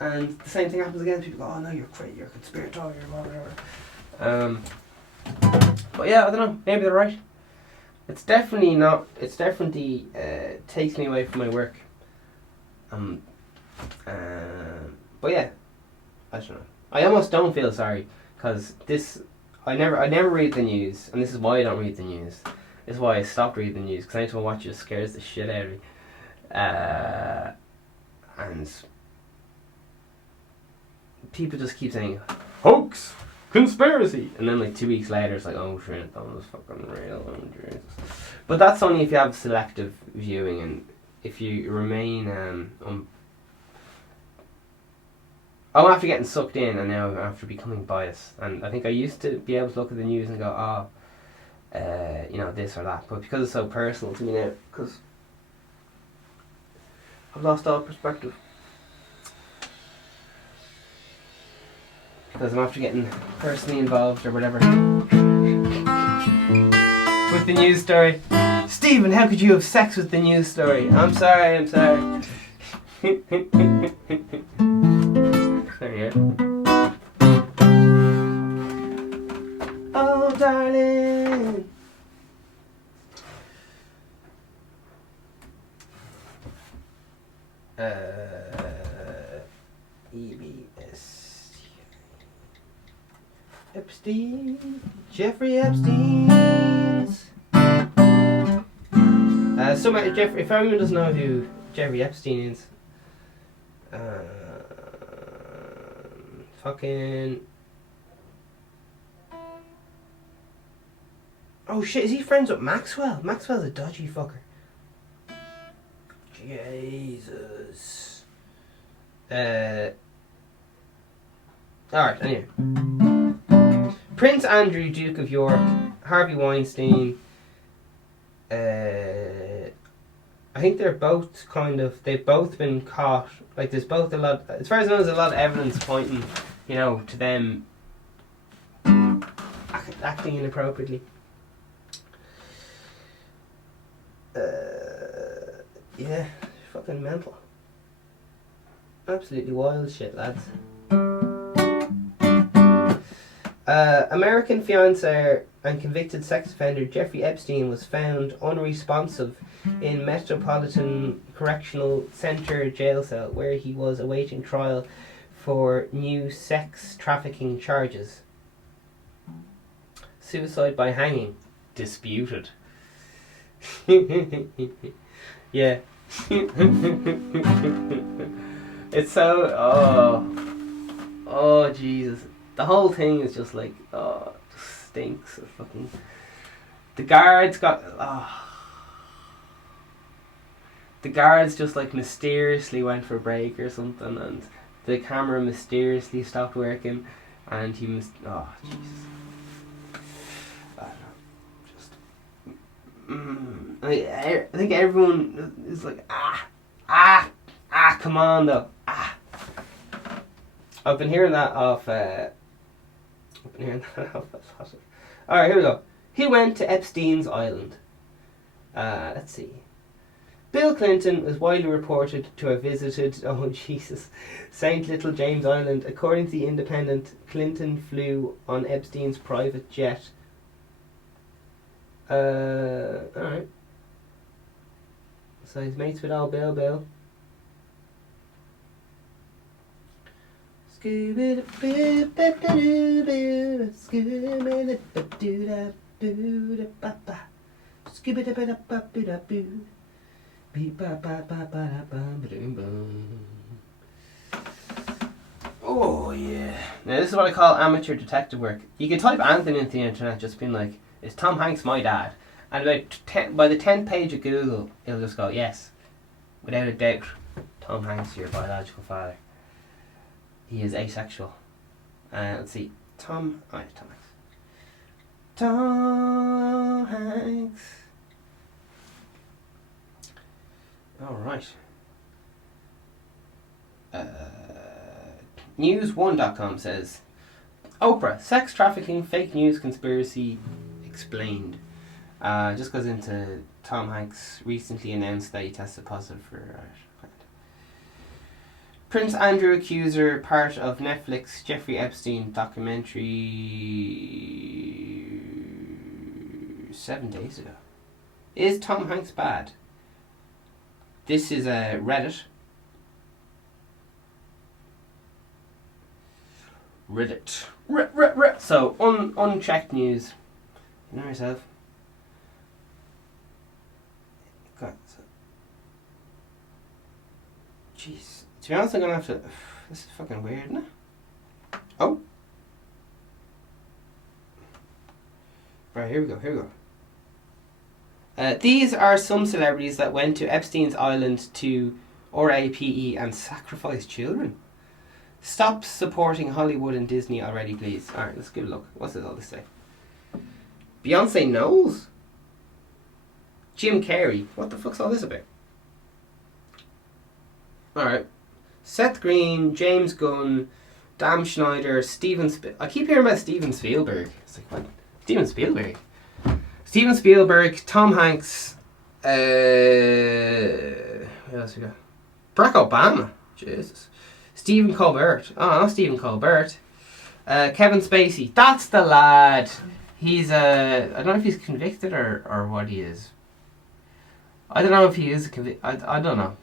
And the same thing happens again. People go, oh no, you're crazy, you're conspiratorial, whatever. But yeah, I don't know, maybe they're right. It's definitely not, it's definitely takes me away from my work. But yeah, I don't know. I almost don't feel sorry, because I never read the news, and this is why I don't read the news. This is why I stopped reading the news, because anytime I watch it, it scares the shit out of me. And people just keep saying, hoax! Conspiracy! And then like 2 weeks later it's like, oh shit, that was fucking real. Oh, Jesus. But that's only if you have selective viewing, and if you remain I'm after getting sucked in, and now I'm after becoming biased. And I think I used to be able to look at the news and go, you know, this or that, but because it's so personal to me now, because I've lost all perspective. Because I'm after getting personally involved or whatever with the news story. Stephen, how could you have sex with the news story? I'm sorry. There you go. Oh, darling. EBS. Epstein. Jeffrey Epstein's. If everyone doesn't know who Jeffrey Epstein is, fucking Oh shit, is he friends with Maxwell? Maxwell's a dodgy fucker. Jesus. Alright, anyway. Prince Andrew, Duke of York, Harvey Weinstein, I think they're both they've both been caught, like there's both a lot, as far as I know, there's a lot of evidence pointing, to them acting inappropriately. Yeah, fucking mental. Absolutely wild shit, lads. American fiancé and convicted sex offender Jeffrey Epstein was found unresponsive in Metropolitan Correctional Center jail cell, where he was awaiting trial for new sex trafficking charges. Suicide by hanging disputed. Yeah. It's so oh Jesus. The whole thing is just like, it just stinks of fucking. The guards just like mysteriously went for a break or something, and the camera mysteriously stopped working, and he Jesus. I don't know, I think everyone is like, come on though, I've been hearing that off. Alright, here we go. He went to Epstein's Island. Let's see. Bill Clinton was widely reported to have visited, St. Little James Island. According to The Independent, Clinton flew on Epstein's private jet. Alright. So he's mates with old Bill. Oh yeah. Now this is what I call amateur detective work. You can type anything into the internet, just being like, "Is Tom Hanks my dad?" And by the 10th page of Google, it'll just go, "Yes, without a doubt, Tom Hanks is your biological father. He is asexual." Let's see. Tom Hanks. Tom Hanks. Alright. News1.com says, Oprah, sex trafficking, fake news conspiracy explained. Just goes into Tom Hanks recently announced that he tested positive for Prince Andrew accuser, part of Netflix Jeffrey Epstein documentary 7 days ago. Is Tom Hanks bad? This is Reddit. So, unchecked news. You know yourself. God. Jeez. To be honest, I'm gonna have to. This is fucking weird, isn't it? Oh. Right, here we go. These are some celebrities that went to Epstein's Island to RAPE and sacrifice children. Stop supporting Hollywood and Disney already, please. Alright, let's give a look. What's all this say? Beyonce knows? Jim Carrey. What the fuck's all this about? Alright. Seth Green, James Gunn, Dan Schneider, I keep hearing about Steven Spielberg. It's like, what? Steven Spielberg? Steven Spielberg, Tom Hanks, what else we got? Barack Obama. Jesus. Stephen Colbert. Oh, not Stephen Colbert. Kevin Spacey. That's the lad. He's I don't know if he's convicted or what he is. I don't know if he is convicted. I don't know.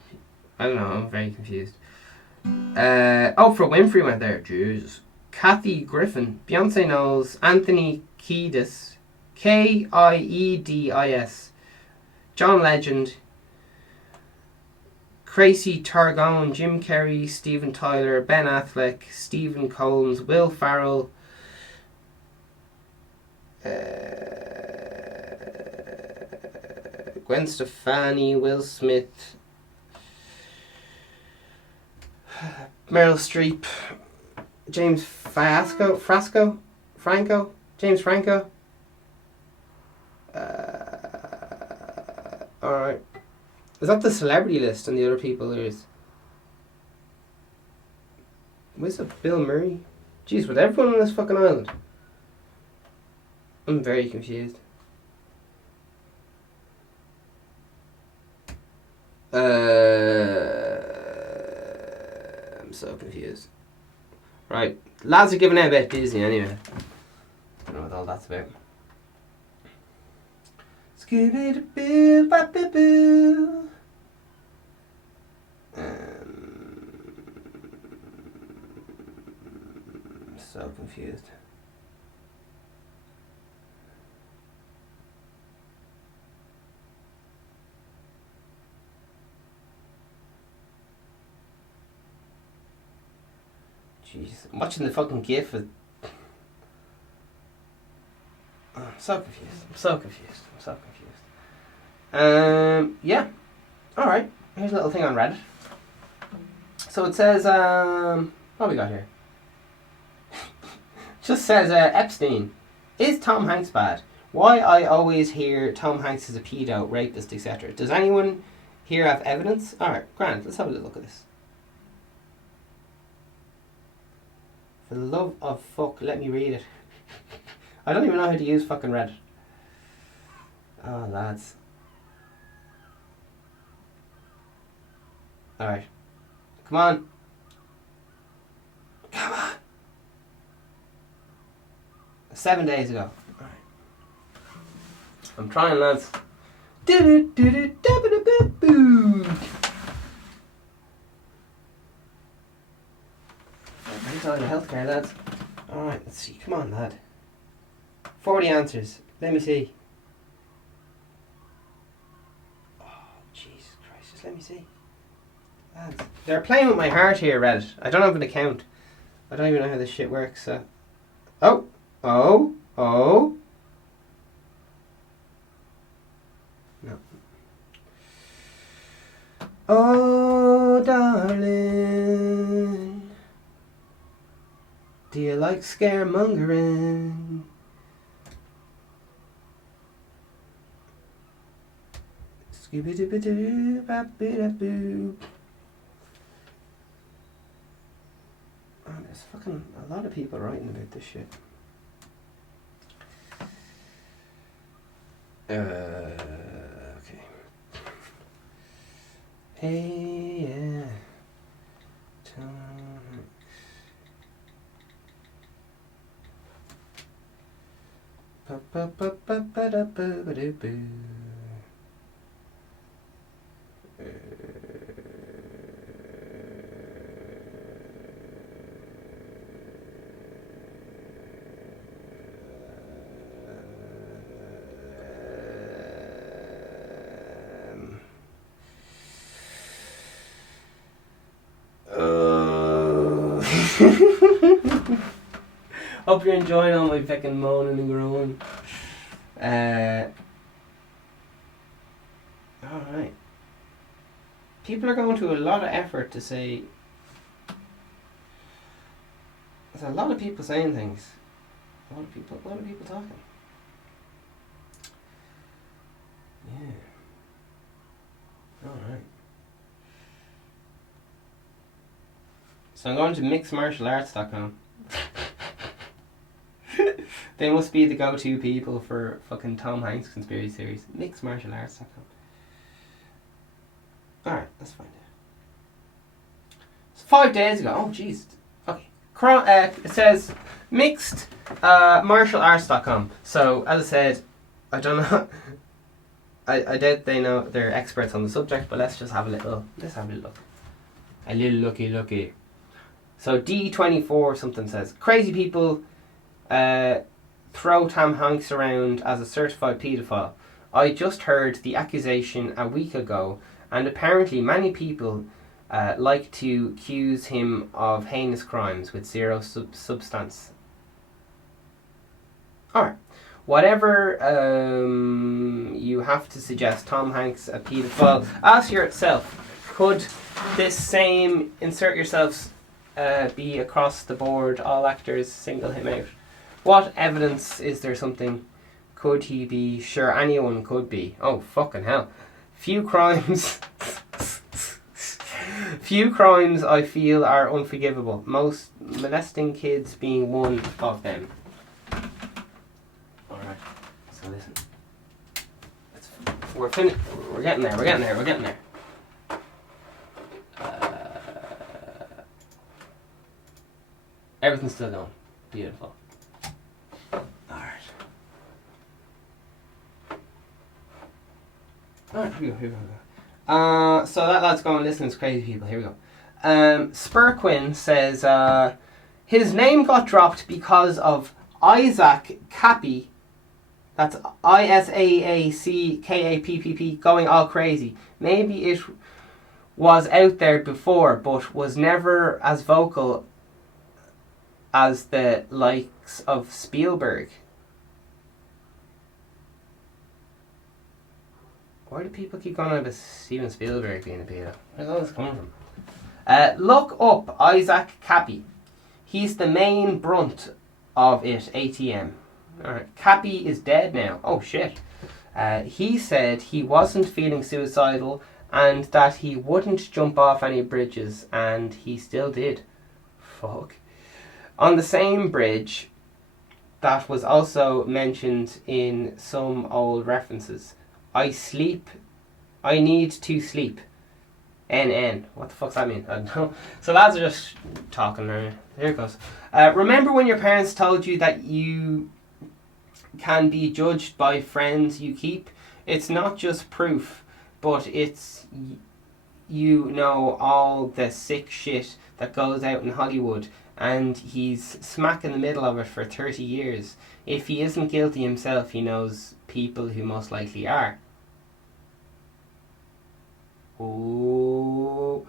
I'm very confused. Oprah Winfrey went there. Jesus. Kathy Griffin. Beyonce knows. Anthony Kiedis. Kiedis. John Legend. Tracy Targone, Jim Carrey, Steven Tyler, Ben Affleck, Stephen Combs, Will Ferrell, Gwen Stefani, Will Smith, Meryl Streep, James Franco, James Franco. Alright. Is that the celebrity list and the other people there is? Where's it? Bill Murray? Jeez, with everyone on this fucking island? I'm very confused. I'm so confused. Right. Lads are giving out about Disney anyway. I don't know what all that's about. Scooby-Doo-Boo-Bop-Boo-Boo. So confused. Jeez, I'm watching the fucking GIF. Oh, I'm so confused. Yeah. Alright, here's a little thing on Reddit. So it says, what we got here? Just says, Epstein. Is Tom Hanks bad? Why I always hear Tom Hanks is a pedo, rapist, etc. Does anyone here have evidence? Alright, grand, let's have a little look at this. For the love of fuck, let me read it. I don't even know how to use fucking Reddit. Oh, lads. Alright. Come on. 7 days ago. Alright. I'm trying, lads. I'm talking healthcare, lads. Alright, let's see. Come on, lad. 40 answers. Let me see. Oh, Jesus Christ. Just let me see. Lads. They're playing with my heart here, Reddit. I don't have an account. I don't even know how this shit works, so... Oh! No. Oh, darling. Do you like scaremongering? Scooby-Doo-Doo, bop-bee-da-boo. Oh, there's fucking a lot of people writing about this shit. Okay. Hey, yeah. Hope you're enjoying all my fucking moaning and groaning. Alright. People are going to a lot of effort to say... There's a lot of people saying things. A lot of people talking. Yeah. Alright. So I'm going to mixedmartialarts.com. They must be the go-to people for fucking Tom Hanks conspiracy theories. Mixedmartialarts.com. Alright, let's find out. It's 5 days ago. Oh, jeez. Okay. It says mixedmartialarts.com. So, as I said, I don't know. I doubt they know they're experts on the subject, but let's have a little look. A little looky. So D24 something says, crazy people throw Tom Hanks around as a certified paedophile. I just heard the accusation a week ago, and apparently many people like to accuse him of heinous crimes with zero substance. Alright. Whatever you have to suggest Tom Hanks a paedophile, ask yourself, could this same insert yourselves be across the board, all actors single him out? What evidence is there something? Could he be? Sure, anyone could be. Oh, fucking hell. Few crimes I feel are unforgivable. Most molesting kids being one of them. Alright, so listen. We're finished. We're getting there. Everything's still going. Beautiful. Alright, here we go. So that lad's going, listen to crazy people. Here we go. Spurquin says his name got dropped because of Isaac Kappy. That's ISAACKAPPP going all crazy. Maybe it was out there before, but was never as vocal as the likes of Spielberg. Why do people keep going on about Steven Spielberg being a pedo? Where's all this coming from? Look up Isaac Kappy. He's the main brunt of it, ATM. Alright, Kappy is dead now. Oh shit. He said he wasn't feeling suicidal and that he wouldn't jump off any bridges, and he still did. Fuck. On the same bridge that was also mentioned in some old references. I need to sleep. NN. What the fuck's that mean? I don't know. So lads are just talking there. Here it goes. Remember when your parents told you that you can be judged by friends you keep? It's not just proof, but it's, you know, all the sick shit that goes out in Hollywood, and he's smack in the middle of it for 30 years. If he isn't guilty himself, he knows people who most likely are. Oh.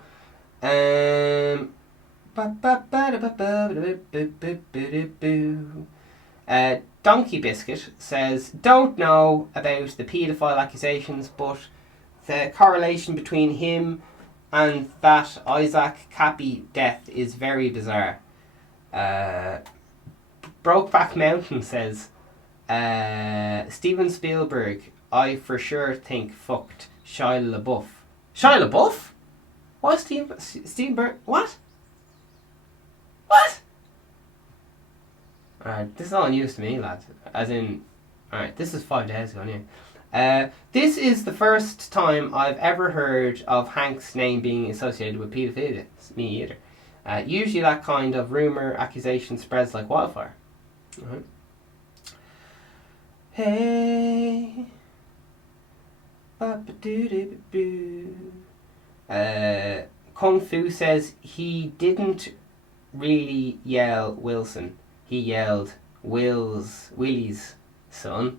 Donkey Biscuit says, don't know about the paedophile accusations, but the correlation between him and that Isaac Kappy death is very bizarre. Brokeback Mountain says, Steven Spielberg, I for sure think fucked Shia LaBeouf. Shia LaBeouf? What? Spielberg? What? What? Alright, this is all news to me, lads. As in, alright, this is 5 days ago, anyway. This is the first time I've ever heard of Hank's name being associated with paedophilia. Me either. Usually that kind of rumour, accusation spreads like wildfire. Right. Hey. Kung Fu says he didn't really yell Wilson. He yelled Willie's son.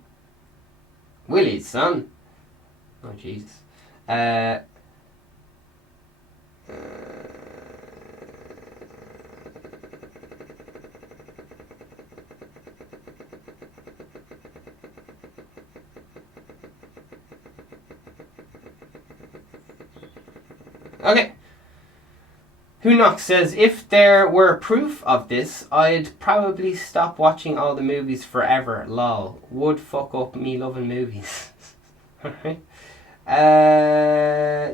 Willie's son? Oh, Jesus. Okay. Who Knocks says, if there were proof of this, I'd probably stop watching all the movies forever. Lol. Would fuck up me loving movies. Alright.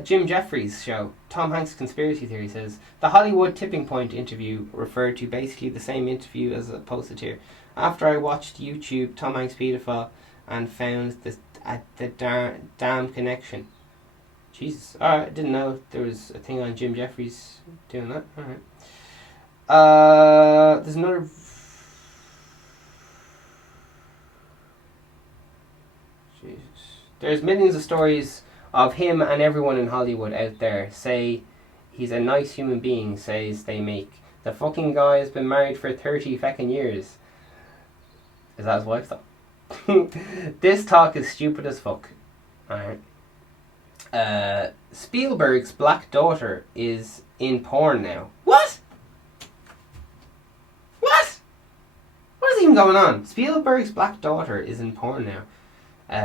Jim Jeffries show. Tom Hanks Conspiracy Theory says, the Hollywood Tipping Point interview referred to basically the same interview as posted here. After I watched YouTube Tom Hanks pedophile and found the damn connection. Jesus. Alright, I didn't know there was a thing on Jim Jeffries doing that. Alright. There's another... Jesus. There's millions of stories of him and everyone in Hollywood out there say he's a nice human being, says they make. The fucking guy has been married for 30 fucking years. Is that his wife though? This talk is stupid as fuck. Alright. Spielberg's black daughter is in porn now. What? What? What does it even going on. Spielberg's black daughter is in porn now.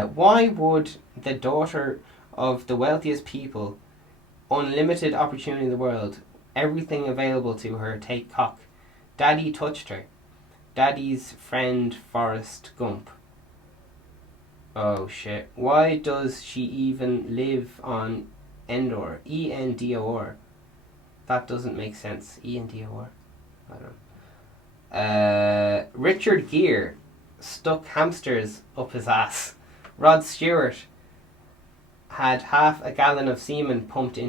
Why would the daughter of the wealthiest people, unlimited opportunity in the world, everything available to her, take cock? Daddy touched her. Daddy's friend Forrest Gump. Oh shit. Why does she even live on Endor? Endor. That doesn't make sense. Endor. I don't know. Richard Gere stuck hamsters up his ass. Rod Stewart had half a gallon of semen pumped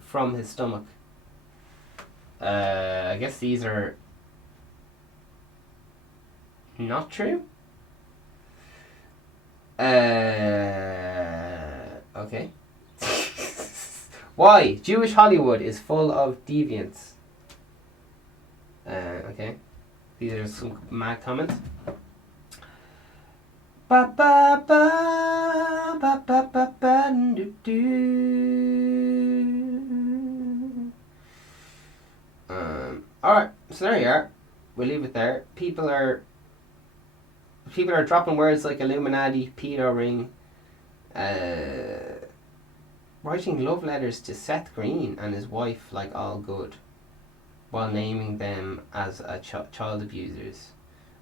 from his stomach. I guess these are not true. Okay. Why? Jewish Hollywood is full of deviants. Okay. These are some mad comments. Ba ba ba ba ba ba ba do do. Alright, so there you are. We'll leave it there. People are dropping words like Illuminati, pedo ring, writing love letters to Seth Green and his wife like all good, while naming them as child abusers,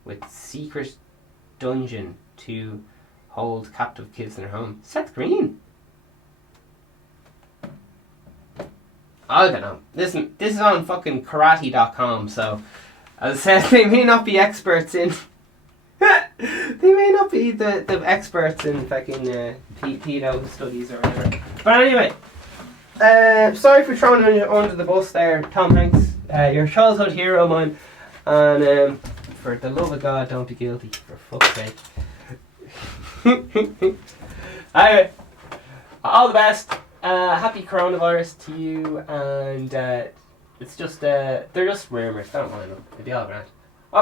with secret dungeon to hold captive kids in their home. Seth Green? I don't know. Listen, this is on fucking karate.com, so as I said, they may not be experts in they may not be the experts in fucking pedo studies or whatever. But anyway, sorry for throwing you under the bus there, Tom Hanks. You're a childhood hero of mine, and for the love of God, don't be guilty, for fuck's sake. Anyway, all the best. Happy coronavirus to you, and it's just they're just rumours. Don't mind them. They'll be all grand.